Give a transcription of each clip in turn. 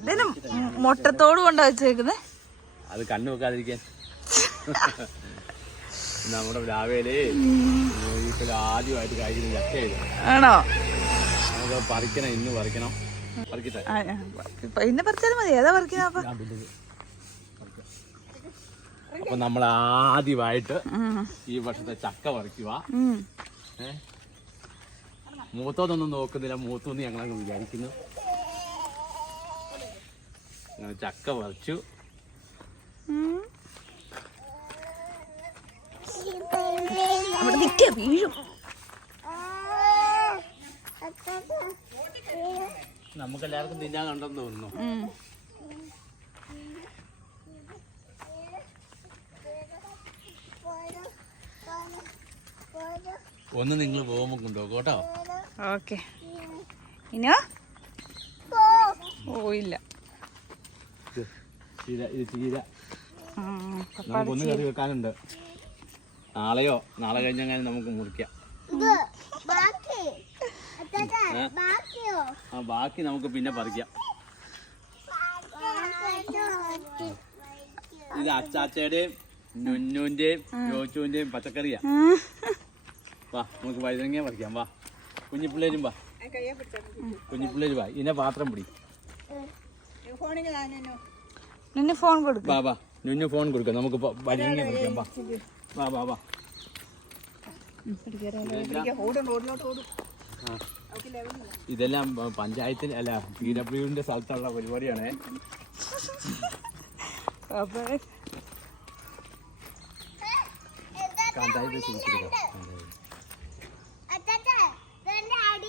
ഇതിന് മുട്ടത്തോട് കൊണ്ടാ വെച്ചേക്കുന്നത്. അത് കണ്ണു വെക്കാതിരിക്കാൻ. നമ്മുടെ രാവിലെ വീട്ടിൽ ആദ്യമായിട്ട് കഴിക്കുന്ന ചക്കയില്ല. ആണോ? നമുക്ക് പറിക്കണം, ഇന്ന് പറിക്കണം. പറിക്കട്ടെ, ഇന്ന് പറിച്ചാലും മതി. ഏതാ പറിക്കുന്ന? അപ്പൊ നമ്മൾ ആദ്യമായിട്ട് ഈ വർഷത്തെ ചക്ക പറിക്കുക. മൂത്തോന്നൊന്നും നോക്കുന്നില്ല, മൂത്തൊന്നും ഞങ്ങളങ്ങ് വിചാരിക്കുന്നു. ചക്ക പറിച്ചു. നമുക്കെല്ലാവർക്കും തിന്നാനുണ്ടെന്ന് തോന്നുന്നു. ഒന്ന് നിങ്ങൾ പോകുമ്പോ കൊണ്ടുപോകും കേട്ടോ. ഓക്കെ. ഇനോ പോയില്ല. ഇത് ചീര നമുക്കൊന്ന് കറി വെക്കാനുണ്ട്. നാളെയോ നാളെ കഴിഞ്ഞാൽ നമുക്ക് മുറിക്കാം. ആ ബാക്കി നമുക്ക് പിന്നെ പറിക്കാം. ഇത് അച്ചാച്ചയുടെയും നുന്നുവിന്റെയും ജോച്ചുവിന്റെയും പച്ചക്കറിയാ. വാ നമുക്ക് വഴുതനങ്ങ പറിക്കാം. വാ കുഞ്ഞിപ്പിള്ളേരും വാ, കുഞ്ഞിപ്പിള്ളേര് വാ. ഇതിനെ പാത്രം പിടി. ഫോൺ കൊടുക്കാം. വാ വാ നുന്നു ഫോൺ കൊടുക്കാം. നമുക്ക് വഴുതനങ്ങ പറിക്കാം. വാ വാ വാ വാ. ഇതെല്ലാം പഞ്ചായത്തിൽ അല്ല PWന്റെ സ്ഥലത്തുള്ള പരിപാടിയാണ്.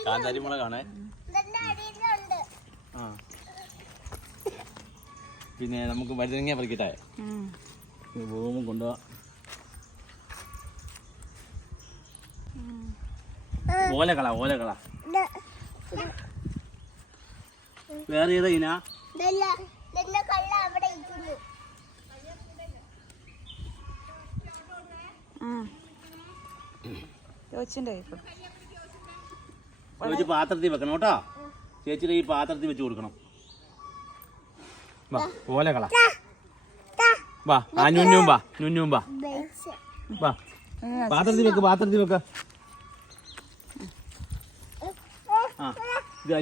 കാന്താരി മുളകാണേ. ആ പിന്നെ നമുക്ക് വഴുതനങ്ങ പറിക്കട്ടെ. പോകുമ്പോൾ കൊണ്ടുപോവാ. ഓലകള ഓലകള വേറെ ഏതാ ഇന? ചേച്ചി പാത്രത്തിൽ വെക്കണം കേട്ടോ. ചേച്ചിയുടെ ഈ പാത്രത്തിൽ വെച്ച് കൊടുക്കണം. വാ ഓലകള വാ. ആ നുന്നും വാ, നുന്നും വാ. വാ പാത്രത്തിൽ വെക്ക്, പാത്രത്തിൽ വെക്ക. ആ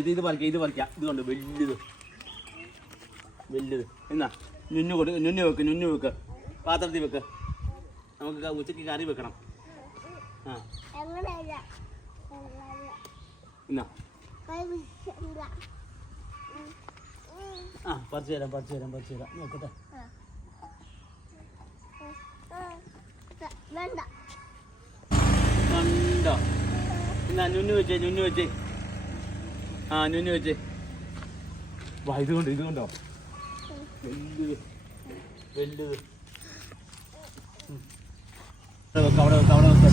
ഇത് പറിക്കാം, ഇത് പറിക്കാം. ഇതുകൊണ്ട് വലുത് വലുത്. എന്നാ നുന്നു കൊടുക്ക, നുന്നു വെക്ക്, നുന്നു വെക്ക്. പാത്രത്തിൽ വെക്ക്. നമുക്ക് ഉച്ചക്ക് കറി വെക്കണം. ആ എന്നാ ആ പറിച്ചു തരാം, പറിച്ചു തരാം, പറിച്ചു തരാം. നോക്കട്ടെ. കണ്ടോ? എന്നാ നുന്നു വെച്ചേ, നുന്നു വെച്ചേ. ആ നുന്നു വെച്ചേ. വാ ഇതുകൊണ്ട്, ഇതുകൊണ്ടോ വലുത് വലുത്. അവിടെ വെക്ക, അവിടെ വെക്ക.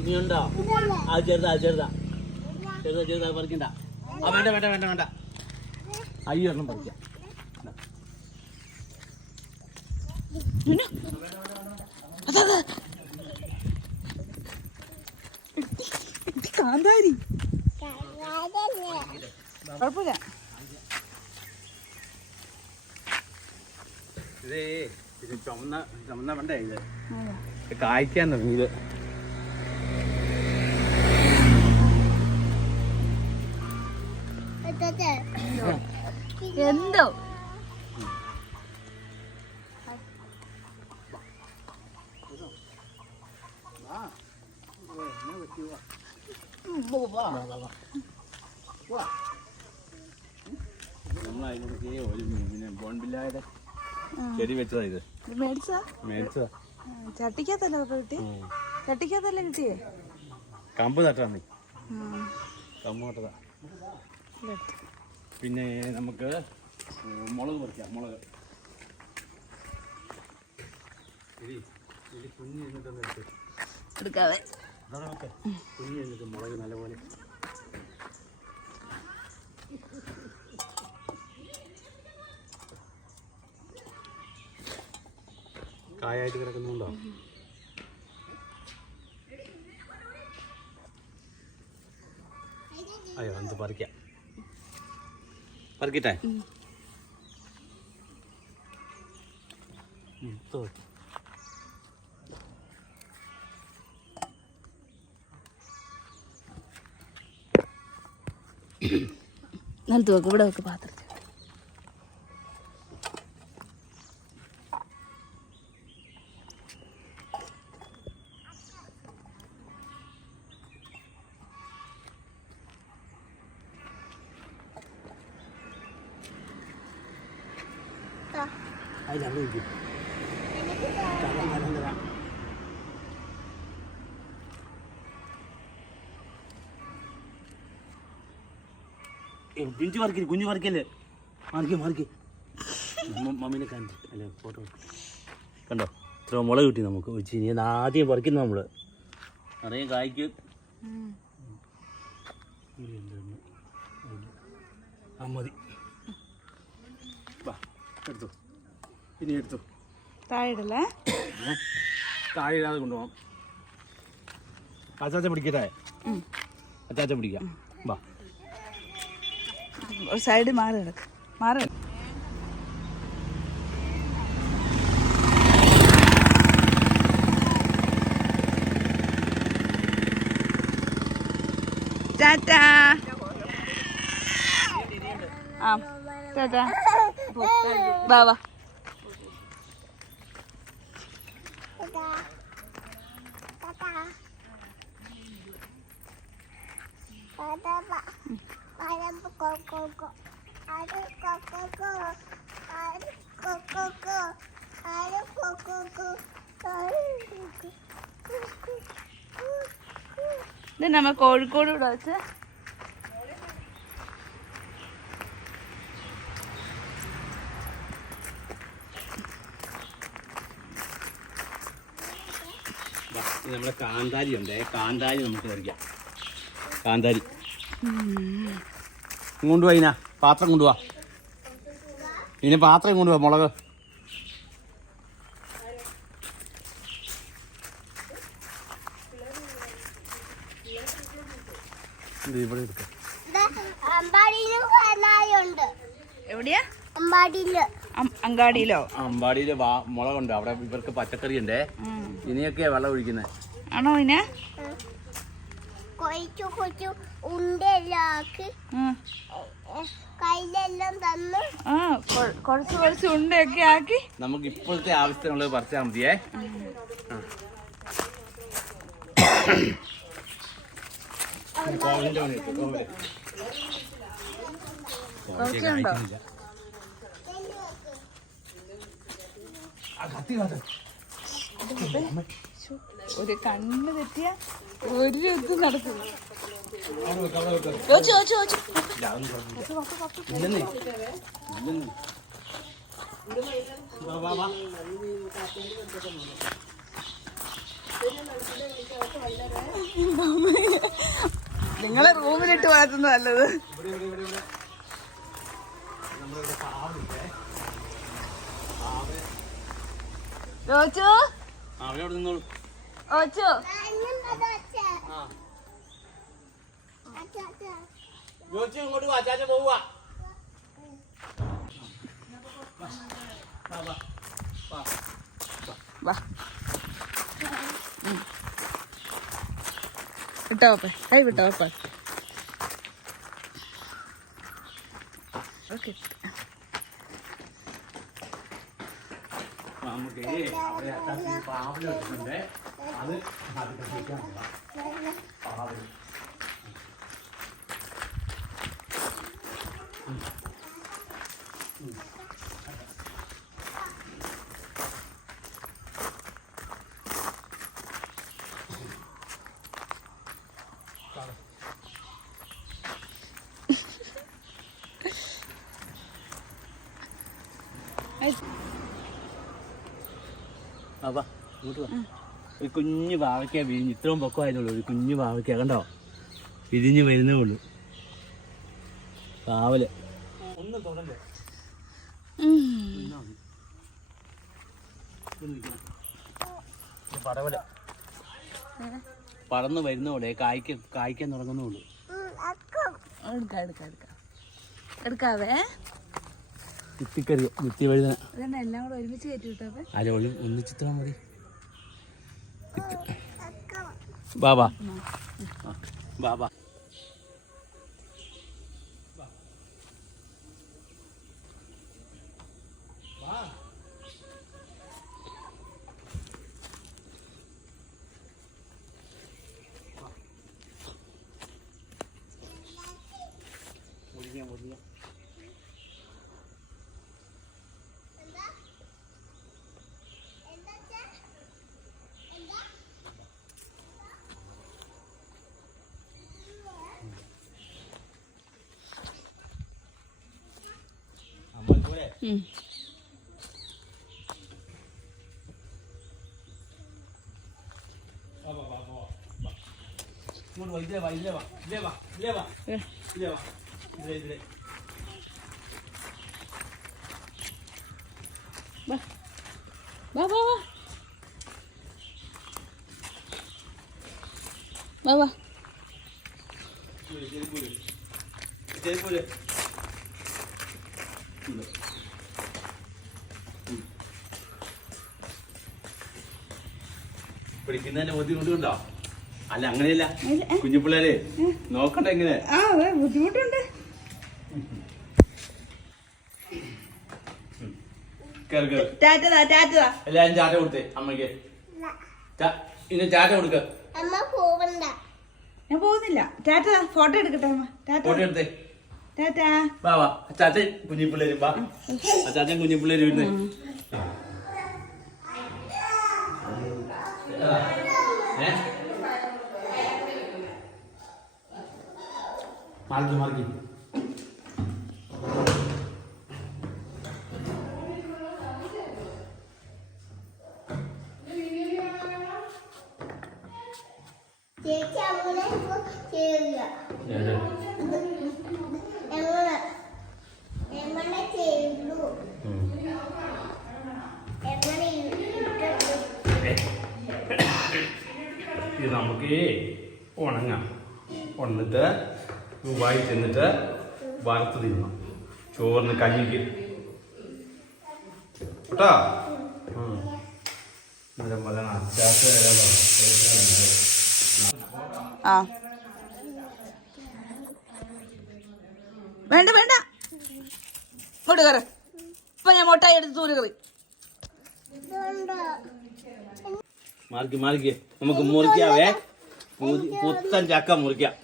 ഇനിയുണ്ടോ? അത് ചെറുതാ, അത് ചെറുതാ, ചെറുതാ, ചെറുതാ. പറിക്കണ്ട. ആ വേണ്ട വേണ്ട വേണ്ട വേണ്ട. അയ്യോ ഒരെണ്ണം പറിക്കാം. കാന്താരി കുഴപ്പമില്ല. ഇത് ചുമന്ന ചുമന്ന വേണ്ടേ? ഇത് കായ്ക്കാൻ തുടങ്ങി. ഇത് എന്തോ നമ്മളതിനൊക്കെ ഒരു പിന്നെ ബോൺബില്ലായുടെ ചെടി വെച്ചതാ. ഇത് മേടിച്ചതാ, മേടിച്ചതാ. ചട്ടിക്കകത്തല്ലേ കിട്ടി? ചട്ടിക്കകത്തല്ലേ കിട്ടിയേ? കമ്പ് തട്ടാ നീ, കമ്പ് തട്ടതാ. പിന്നെ നമുക്ക് മുളക് പറിക്കാം. മുളക് കുഞ്ഞ് എന്നിട്ടൊന്ന് എടുക്കാവേ. കുഞ്ഞ് എന്നിട്ട് മുളക് നല്ലപോലെ. കായായിട്ട് കിടക്കുന്നുണ്ടോ? അയ്യോ എന്ത് പറിക്കാം. പറിക്കട്ടെ നിലത്ത് വെക്ക്, ഇവിടെ വെക്ക് പാത്രത്തിൽ. കുഞ്ഞു പറിക്കല്ലേ, കുഞ്ഞു പറിക്കല്ലേ, മാറിക്കേ മാറിക്കേ. മമ്മീനെ കണ്ടു അല്ല ഫോട്ടോ കണ്ടോ, ഇത്ര മുളക് കിട്ടി നമുക്ക്. ഇനി ആദ്യം പറിക്കുന്ന നമ്മള് നിറയെ കായ്ക്ക്. ആ മതി, എടുത്തു ഇനി എടുത്തു. താഴെ താഴെ ഇടാതെ കൊണ്ടുപോകാം. അച്ചാച്ച പിടിക്കട്ടെ, അച്ചാച്ച പിടിക്കാം. വാ ഒരു സൈഡ് മാറി കിടക്ക്, മാറി. ടാറ്റാ. ആ ടാറ്റാ. വാ വാ. ഇത് നമ്മ കോഴിക്കോട് ഇവിടെ വെച്ച് നമ്മളെ കാന്താരി ഉണ്ടേ, കാന്താരി നമുക്ക് പറിക്കാം. കാന്താരി കൊണ്ടുപോവാ, ഇന പാത്രം കൊണ്ടുപോവാ, ഇനി പാത്രം കൊണ്ടുപോവാ. മുളക് ഇവിടെ എടുക്കാം. എവിടെയാ? അങ്കാടിയിലോ? അമ്പാടിയില് മുളകുണ്ട്, അവിടെ ഇവർക്ക് പച്ചക്കറി ഉണ്ടേ. ഇനിയൊക്കെയാ വെള്ളം ഒഴിക്കുന്നത്. ആണോ? ഇനെ കുറച്ച് ഉണ്ടയൊക്കെ ആക്കി നമുക്ക് ഇപ്പോഴത്തെ ആവശ്യത്തിനുള്ളത് പറിച്ചാൽ മതിയേ. ഒരു കണ്ണ് തെറ്റിയ ഒരു ഇത് നടക്കും. നിങ്ങളെ റൂമിലിട്ട് വളർത്തുന്നത് നല്ലത്. ഓച്ചോ ഓച്ചോ ഇങ്ങോട്ട് വാ, ചാച്ച പോവാ. വാ വിട്ടോ കൈ വിട്ടോ. ഓക്കെ നമുക്ക് അവിടെ പാവല് വെച്ചിട്ടുണ്ട്, അത് കഴിക്കാൻ പാവല്. അപ്പാ ഇങ്ങോട്ട് വാ. ഒരു കുഞ്ഞു പാവയ്ക്ക വിരിഞ്ഞ്, ഇത്രയും പൊക്കമായതുള്ളൂ. ഒരു കുഞ്ഞു പാവയ്ക്ക കണ്ടോ, വിരിഞ്ഞ് വരുന്നേ ഉള്ളൂ. പാവല് ഒന്നും തൊടല്ലേ, പടവല പടന്ന് വരുന്നോടെ കായ്ക്കാൻ തുടങ്ങുന്നുള്ളൂ. എടുക്കാവേ. നിത്തിക്കറി നിത്തി വഴുതന ഇതന്നെ എല്ലാം കൂടെ ഒരുമിച്ച് കയറ്റി വിട്ടേ. അല്ല ഒന്നിച്ചിട്ടാ മതി. ബാബാ ബാബാ പിടിക്കുന്നതിന്റെ ബുദ്ധിമുട്ടുണ്ടോ? അല്ല അങ്ങനെയല്ല, കുഞ്ഞു പിള്ളേര് നോക്കണ്ട എങ്ങനെ ബുദ്ധിമുട്ടുണ്ട്. എല്ലാരും ചാറ്റ കൊടുത്തേ അമ്മയ്ക്ക്. ഇന്ന് ചാറ്റ കൊടുക്ക. ഞാൻ പോകുന്നില്ല. ടാറ്റ. ഫോട്ടോ എടുക്കട്ടെ അമ്മ. ഫോട്ടോ എടുത്തേ. ടാറ്റാ. വാ വാ അച്ചാച്ചൻ കുഞ്ഞു പിള്ളേര് വാ. അച്ചാച്ചൻ കുഞ്ഞു പിള്ളേര് വരുന്നേ. മാർക്കി മാർക്കി ഇത് നമുക്ക് ഉണങ്ങാം. ഉണന്നിട്ട് ദുബായി ചെന്നിട്ട് വറുത്ത് തിന്നണം. ചോറിന് കഞ്ഞിക്ക് കേട്ടോ. വേണ്ട വേണ്ട, ഇങ്ങോട്ട് കയറി. ഇപ്പൊ ഞാൻ മുട്ടായി എടുത്ത് തൂര് കറി. മാറിക്ക് മാറിക്ക്, നമുക്ക് മുറിക്കാവേ. പുത്തൻ ചക്ക മുറിക്കാം.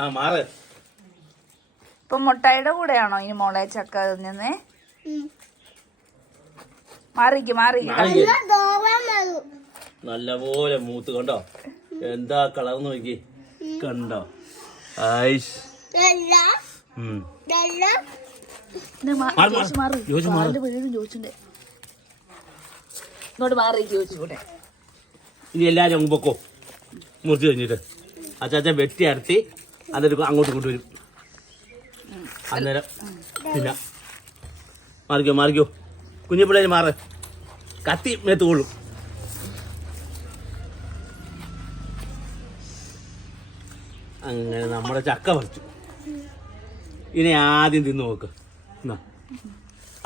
ആ മാറ്. ഇപ്പൊ മുട്ടായിയുടെ കൂടെയാണോ ഈ മോളെ ചക്ക തിന്നുന്നേ? മാറിക്ക് മാറിക്ക്. നല്ലപോലെ മൂത്ത് കണ്ടോ? എന്താ കളർ നോക്കി കണ്ടോ? ഐസ് ഇങ്ങോട്ട് മാറിക്ക് ചോദിച്ചൂടെ. ഇനി എല്ലാരും അങ്ങ് പൊക്കോ. മുറിച്ച് കഴിഞ്ഞിട്ട് അച്ചാച്ച വെട്ടി അരത്തി അന്നേരം അങ്ങോട്ട് കൊണ്ടുവരും. അന്നേരം പിന്നെ മാറിക്കോ മാറിക്കോ. കുഞ്ഞു പിള്ളേര് മാറ്. കത്തി മേത്ത് കൊള്ളും. അങ്ങനെ നമ്മുടെ ചക്ക പറിച്ചു. ഇനി ആദ്യം തിന്നു നോക്ക്.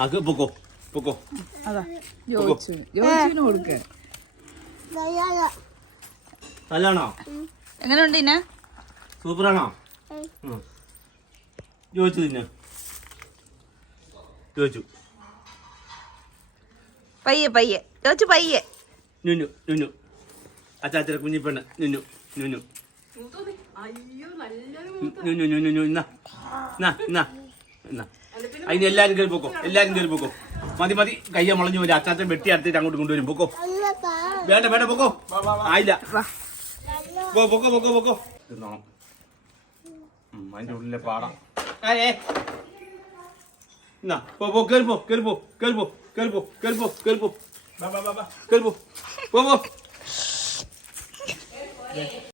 ആക്ക് പൊക്കോ പൊക്കോ. നല്ലാണോ? എങ്ങനെയുണ്ട് ഇന്ന? സൂപ്പറാണോ? ചോദിച്ചു തിന്ന ചോദിച്ചു. പയ്യെ പയ്യെ ചോദിച്ചു പയ്യെ. നുന്നു നുന്നു അച്ചാച്ചര കുഞ്ഞിപ്പെണ്ണ് നുന്നു നുന്നു നുന്നു നുന്നു നുന്നു. ഇന്നാ എന്നാ എന്നാ എന്നാ അതിന് എല്ലാരും കയറി പോക്കോ. എല്ലാരും കയറി പോക്കോ. മതി മതി. കയ്യ മുളഞ്ഞു പോലെ അച്ചാച്ചൻ വെട്ടി അടുത്തിട്ട് അങ്ങോട്ട് കൊണ്ടുവരും. പൊക്കോ. വേണ്ട വേണ്ട പൊക്കോ. ആയില്ല. പൊക്കോ പൊക്കോ പൊക്കോ. തിന്നോണം. അതിന്റെ ഉള്ളിലെ പാടാം. എന്നാ പോ പോ കേറിപ്പോ കേറിപ്പോ കേറിപ്പോ കേറിപ്പോ കേറിപ്പോ കേറിപ്പോ കേറിപ്പോ പോ പോ.